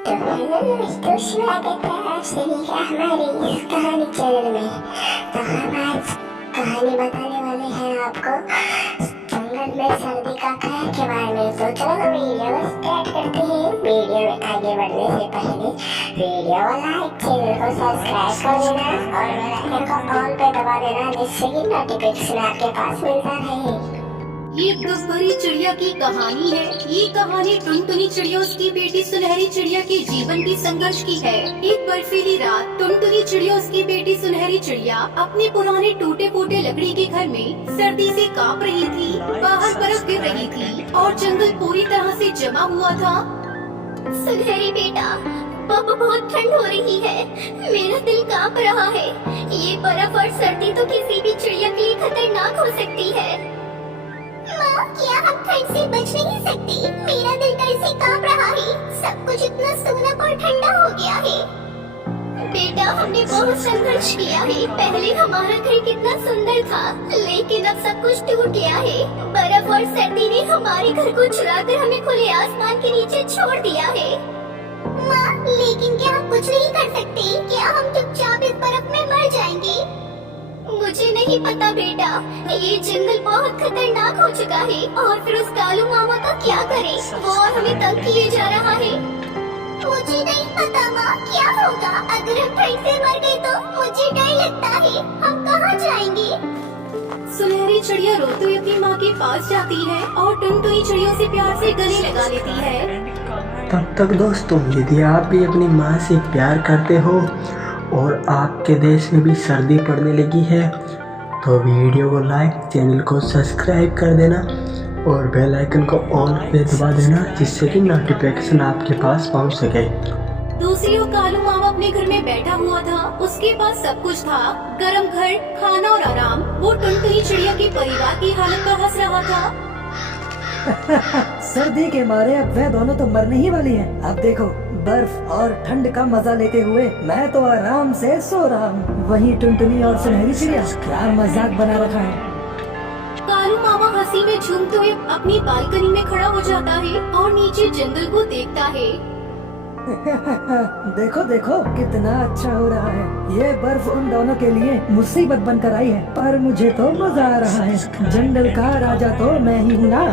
तो दोस्तों स्वागत है आप सभी का हमारे इस कहानी चैनल में। तो हम आज कहानी बताने वाले हैं आपको जंगल में सर्दी का कहर के बारे में। तो चलो हम वीडियो स्टार्ट करते हैं। वीडियो में आगे बढ़ने से पहले वीडियो को लाइक, चैनल को सब्सक्राइब कर देना और बेल आइकन को ऑल पे दबा देना, जिससे कि नोटिफिकेशन आपके पास मिलता रहे। ये गब्बरी चिड़िया की कहानी है। ये कहानी टुनटुनी चिड़िया उसकी बेटी सुनहरी चिड़िया के जीवन की संघर्ष की है। एक बर्फीली रात टुनटुनी चिड़िया उसकी बेटी सुनहरी चिड़िया अपने पुराने टूटे फूटे लकड़ी के घर में सर्दी से कांप रही थी। बाहर बर्फ गिर रही थी और जंगल पूरी तरह से जमा हुआ था। सुनहरी बेटा, बहुत ठंड हो रही है, मेरा दिल कांप रहा है। ये बर्फ और सर्दी तो किसी भी चिड़िया के लिए खतरनाक हो सकती है। माँ, क्या हम ठंड से बच नहीं सकती? मेरा दिल डर से कांप रहा है। सब कुछ इतना सूना और ठंडा हो गया है। बेटा, हमने बहुत संघर्ष किया है। पहले हमारा घर कितना सुंदर था, लेकिन अब सब कुछ टूट गया है। बर्फ और सर्दी ने हमारे घर को चुराकर हमें खुले आसमान के नीचे छोड़ दिया है। माँ, लेकिन क्या हम कुछ नहीं कर सकते? क्या हम चुपचाप इस बर्फ में मर जाएंगे? मुझे नहीं पता बेटा, ये जंगल बहुत खतरनाक हो चुका है। और फिर उस कालू मामा का क्या करें? वो और हमें तंग किए जा रहा है। मुझे नहीं पता माँ, क्या होगा अगर हम ठंड से मर गए तो? मुझे डर लगता है। हम कहाँ जाएंगे? सुनहरी चिड़िया रोते हुए अपनी माँ के पास जाती है और टुनटुनी चिड़ियों से प्यार से गले लगा लेती है। तब तक दोस्तों, यदि आप भी अपनी माँ से प्यार करते हो और आपके देश में भी सर्दी पड़ने लगी है तो वीडियो को लाइक, चैनल को सब्सक्राइब कर देना और बेल आइकन को ऑल पे दबा देना, जिससे कि नोटिफिकेशन आपके पास पहुंच सके। दूसरी ओर कालू मामा अपने घर में बैठा हुआ था। उसके पास सब कुछ था, गरम घर, खाना और आराम। वो टुनटुनी चिड़िया के परिवार की हालत पर हंस रहा था। सर्दी के मारे अब वह दोनों तो मरने ही वाली हैं। अब देखो, बर्फ और ठंड का मजा लेते हुए मैं तो आराम से सो रहा हूँ। वहीं टुनटुनी और सुनहरी चिड़िया क्या मजाक बना रखा है। कालू मामा हंसी में झूमते हुए अपनी बालकनी में खड़ा हो जाता है और नीचे जंगल को देखता है। देखो देखो, कितना अच्छा हो रहा है। ये बर्फ उन दोनों के लिए मुसीबत बनकर आई है, पर मुझे तो मजा आ रहा है। जंगल का राजा तो मैं ही हूँ ना।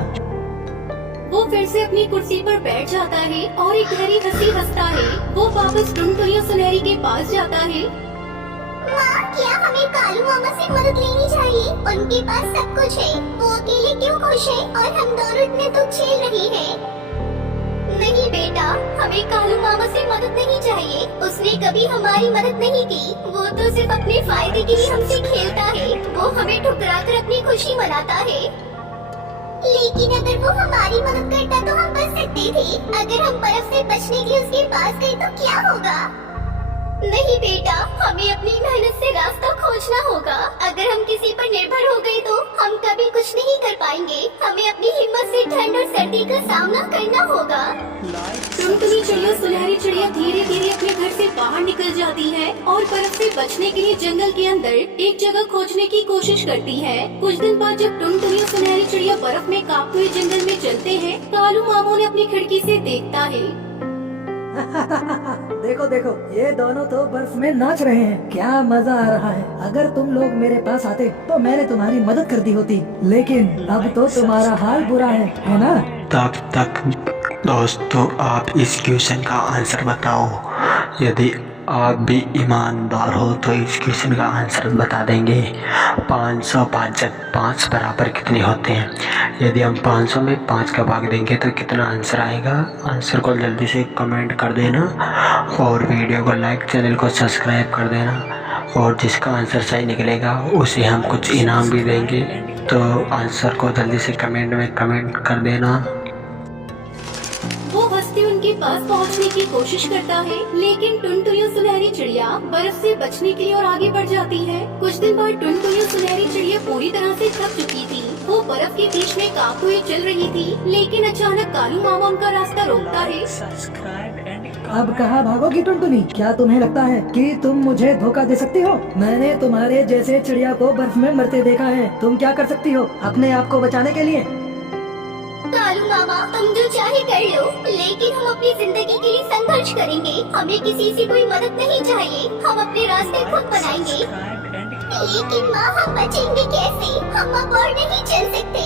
वो फिर से अपनी कुर्सी पर बैठ जाता है और एक गहरी हंसी हंसता है। वो वापस टुनटुनी और सुनहरी के पास जाता है। माँ, क्या हमें कालू मामा से मदद लेनी चाहिए? उनके पास सब कुछ है। वो अकेले क्यों खुश है और हम दोनों इतने दुख झेल रहे हैं? नहीं बेटा, हमें कालू मामा से मदद नहीं चाहिए। उसने कभी हमारी मदद नहीं की। वो तो सिर्फ अपने फायदे के लिए हमसे खेलता है। वो हमें ठुकराकर अपनी खुशी मनाता है। लेकिन अगर वो हमारी मदद करता तो हम बच सकते थे। अगर हम बर्फ से बचने के लिए उसके पास गए तो क्या होगा? नहीं बेटा, हमें अपनी मेहनत से रास्ता खोजना होगा। अगर हम किसी पर निर्भर हो गए तो हम कभी कुछ नहीं कर पाएंगे। हमें अपनी हिम्मत से ठंड और सर्दी का सामना करना होगा। टुनटुनी चिड़िया सुनहरी चिड़िया धीरे धीरे अपने घर से बाहर निकल जाती है और बर्फ से बचने के लिए जंगल के अंदर एक जगह खोजने की कोशिश करती है। कुछ दिन बाद जब टुनटुनी और सुनहरी चिड़िया बर्फ में कांपते हुए जंगल में चलते हैं, कालू मामू ने अपनी खिड़की से देखता है। देखो देखो, ये दोनों तो बर्फ में नाच रहे हैं। क्या मजा आ रहा है। अगर तुम लोग मेरे पास आते तो मैंने तुम्हारी मदद कर दी होती, लेकिन अब तो तुम्हारा हाल बुरा है ना? तब तक दोस्तों, आप इस क्वेश्चन का आंसर बताओ। यदि आप भी ईमानदार हो तो इस क्वेश्चन का आंसर बता देंगे। 500 5 बराबर कितने होते हैं? यदि हम 500 में 5 का भाग देंगे तो कितना आंसर आएगा? आंसर को जल्दी से कमेंट कर देना और वीडियो को लाइक, चैनल को सब्सक्राइब कर देना। और जिसका आंसर सही निकलेगा उसे हम कुछ इनाम भी देंगे। तो आंसर को जल्दी से कमेंट में कमेंट कर देना। वो हंसते उनके पास पहुंचने की कोशिश करता है, लेकिन टुनटुनी और सुनहरी चिड़िया बर्फ से बचने के लिए और आगे बढ़ जाती है। कुछ दिन बाद टुनटुनी और सुनहरी चिड़िया पूरी तरह से थक चुकी थी। वो बर्फ के बीच में कांपते हुए चल रही थी, लेकिन अचानक कालू मामा उनका रास्ता रोकता है। अब कहाँ भागोगी टुनटुनी? क्या तुम्हें लगता है कि तुम मुझे धोखा दे सकती हो? मैंने तुम्हारे जैसे चिड़िया को बर्फ में मरते देखा है। तुम क्या कर सकती हो अपने आप को बचाने के लिए? कालू मामा, तुम जो चाहे कर लो, लेकिन हम अपनी जिंदगी के लिए संघर्ष संघर्ष करेंगे। हमें किसी से कोई मदद नहीं चाहिए, हम अपने रास्ते खुद बनाएंगे। लेकिन माँ, हम बचेंगे कैसे? हम अब और नहीं चल सकते।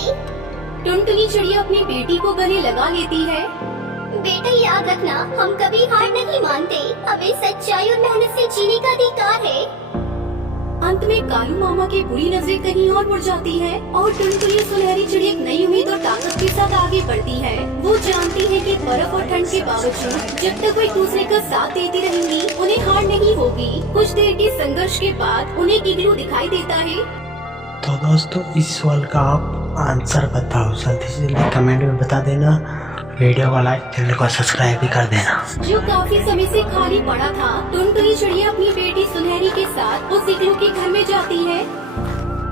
टुनटुनी चिड़िया अपनी बेटी को गले लगा लेती है। बेटा याद रखना, हम कभी हार नहीं मानते। हमें सच्चाई और मेहनत से जीने का अधिकार है। अंत में कालू मामा की बुरी नजरें कहीं और मुड़ जाती है और टुनटुनी सुनहरी चिड़िया एक नई उम्मीद और ताकत के साथ आगे बढ़ती है। वो जानती है कि बर्फ और ठंड के बावजूद जब तक वो एक दूसरे का साथ देती रहेंगी, उन्हें हार नहीं होगी। कुछ देर के संघर्ष के बाद उन्हें इग्लू दिखाई देता है। तो दोस्तों, इस सवाल का आप आंसर बताओ, जल्दी से जल्दी कमेंट में बता देना। वीडियो को लाइक, चैनल को सब्सक्राइब भी कर देना। जो काफी समय से खाली पड़ा था, टुनटुनी चिड़िया अपनी बेटी सुनहरी के साथ उस इग्लू के घर में जाती है।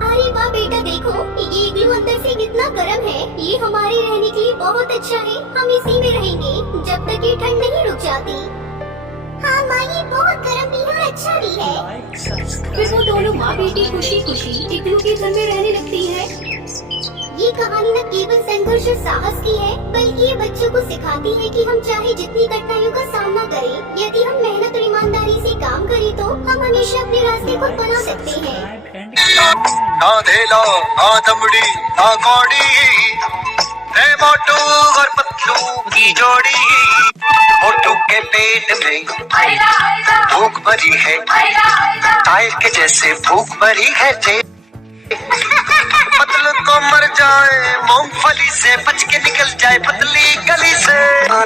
अरे वाह बेटा, देखो ये इग्लू अंदर से कितना गर्म है। ये हमारे रहने के लिए बहुत अच्छा है। हम इसी में रहेंगे जब तक ये ठंड नहीं रुक जाती। हाँ माँ, ये बहुत गर्म भी है, अच्छा भी है। फिर वो दोनों माँ बेटी खुशी खुशी इग्लू के घर में रहने लगती है। ये कहानी न केवल संघर्ष और साहस की है, बल्कि ये बच्चों को सिखाती है कि हम चाहे जितनी कठिनाइयों का सामना करें, यदि हम मेहनत और ईमानदारी से काम करें तो हम हमेशा अपने रास्ते खुद बना सकते हैं। ना धेला, ना दमड़ी, ना कौड़ी, है मोटू और पतलू की जोड़ी। मोटू के पेट में भूख भरी है, टाइल के जैसे भूख भरी है। पतलू को मर जाए, मूंगफली से बच के निकल जाए पतली गली से।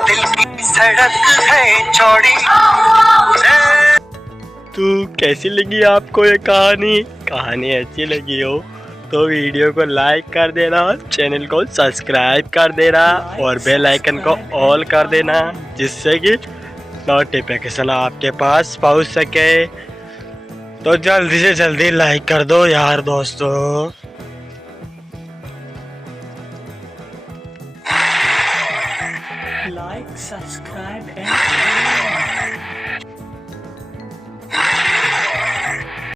दिल की सड़क है चौड़ी। तो कैसी लगी आपको ये कहानी अच्छी लगी हो तो वीडियो को लाइक कर देना, चैनल को सब्सक्राइब कर देना और बेल आइकन को ऑल कर देना, जिससे कि नोटिफिकेशन आपके पास पहुंच सके। तो जल्दी से जल्दी लाइक कर दो यार दोस्तों। Like, subscribe and